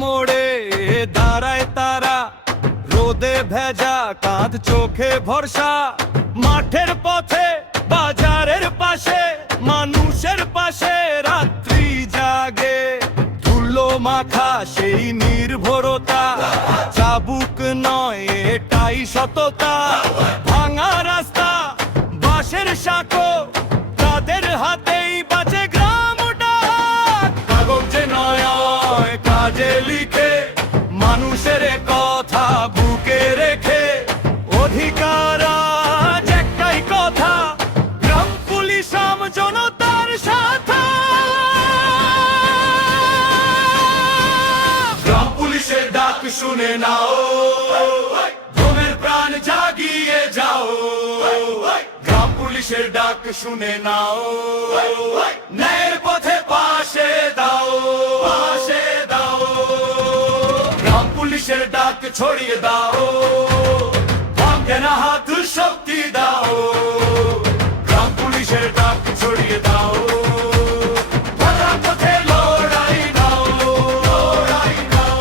মোড়ে দাঁড়ায় তারা, রোদে ভেজা কাঁধ চোখে ভরসা। মাঠের পথে বাজারের পাশে মানুষের পাশে রাত্রি জাগে। ধুলো মাখা সেই নির্ভরতা, চাবুক নয় এটাই সততা। ভাঙা রাস্তা বাঁশের সাঁকো, তাদের হাতেই বাজে গ্রাম ডাক। কাগজে নয় কাজে লিখে মানুষের কথা বুকে রেখে অধিকার আজ একটাই কথা, গ্রাম পুলিশ আম জনতার সাথে। গ্রাম পুলিশের ডাক শুনে নাও, ঘুমের প্রাণ জাগিয়ে যাও। গ্রাম পুলিশের ডাক শুনে নাও, ন্যায়ের পথে পাশে দাও, পাশে দাও। গ্রাম পুলিশের ডাক ছড়িয়ে দাও, ভাঙবে না হাত শক্তি দাও। গ্রাম পুলিশের ডাক ছড়িয়ে দাও, বাধা পথে লড়াই দাও, লড়াই দাও।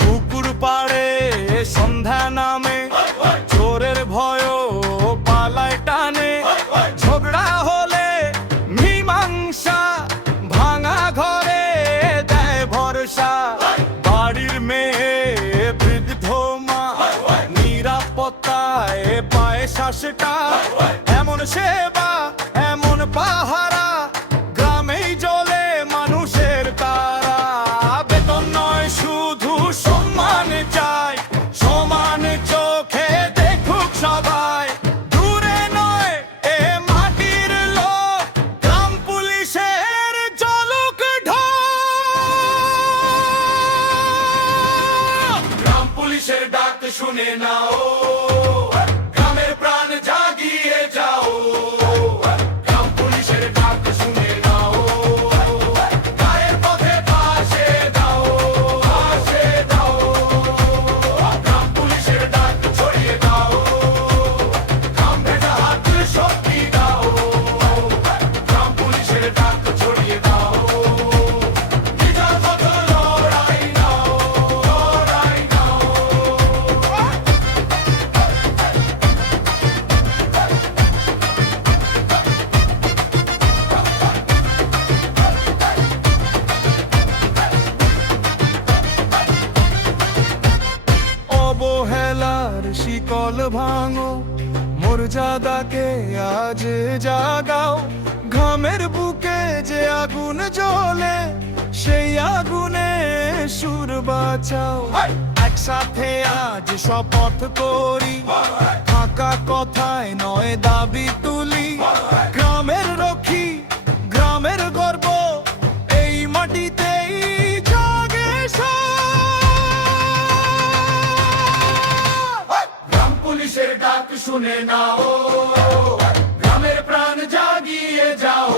পুকুর পাড়ে সন্ধ্যা নামে, চোরের ভয় পালায় টানে। ঝগড়া হলে মীমাংসা, ভাঙা ঘরে দেয় ভরসা। বাড়ির মেয়ে বৃদ্ধ মা, নিরাপত্তায় পায় শ্বাসটা। এমন সেবা এমন পাহারা, গ্রামেই জ্বলে মানুষের তারা। বেতন নয় শুধু সম্মান চাই, সমান চোখে দেখুক সবাই। দূরে নয় এ মাটির লোক, গ্রাম পুলিশের জ্বলুক ঢোক। গ্রাম পুলিশের ডাক শুনে নাও, গ্রামের প্রাণ জাগিয়ে যাও। গ্রাম পুলিশের ডাক শুনে নাও, গায়ের পথে পাশে দাও, পাশে দাও। গ্রাম পুলিশের ডাক ছড়িয়ে দাও, গ্রাম ভেজা হাত শক্তি দাও। গ্রাম পুলিশের ডাক ছড়িয়ে দাও, নিজের পথ লড়াই দাও, লড়াই দাও। অবহেলার শিকল ভাঙো, মর্যাদাকে আজ জাগাও। ঘামের বুকে যে আগুন জ্বলে, সেই আগুনে সুর বাঁচাও। একসাথে আজ শপথ করি, ফাঁকা কথায় নয় দাবি তুলি। গ্রামের রক্ষী গ্রামের গর্ব, এই মাটিতেই জাগে সব। গ্রাম পুলিশের ডাক শুনে নাও, গ্রামের প্রাণ জাগিয়ে যাও।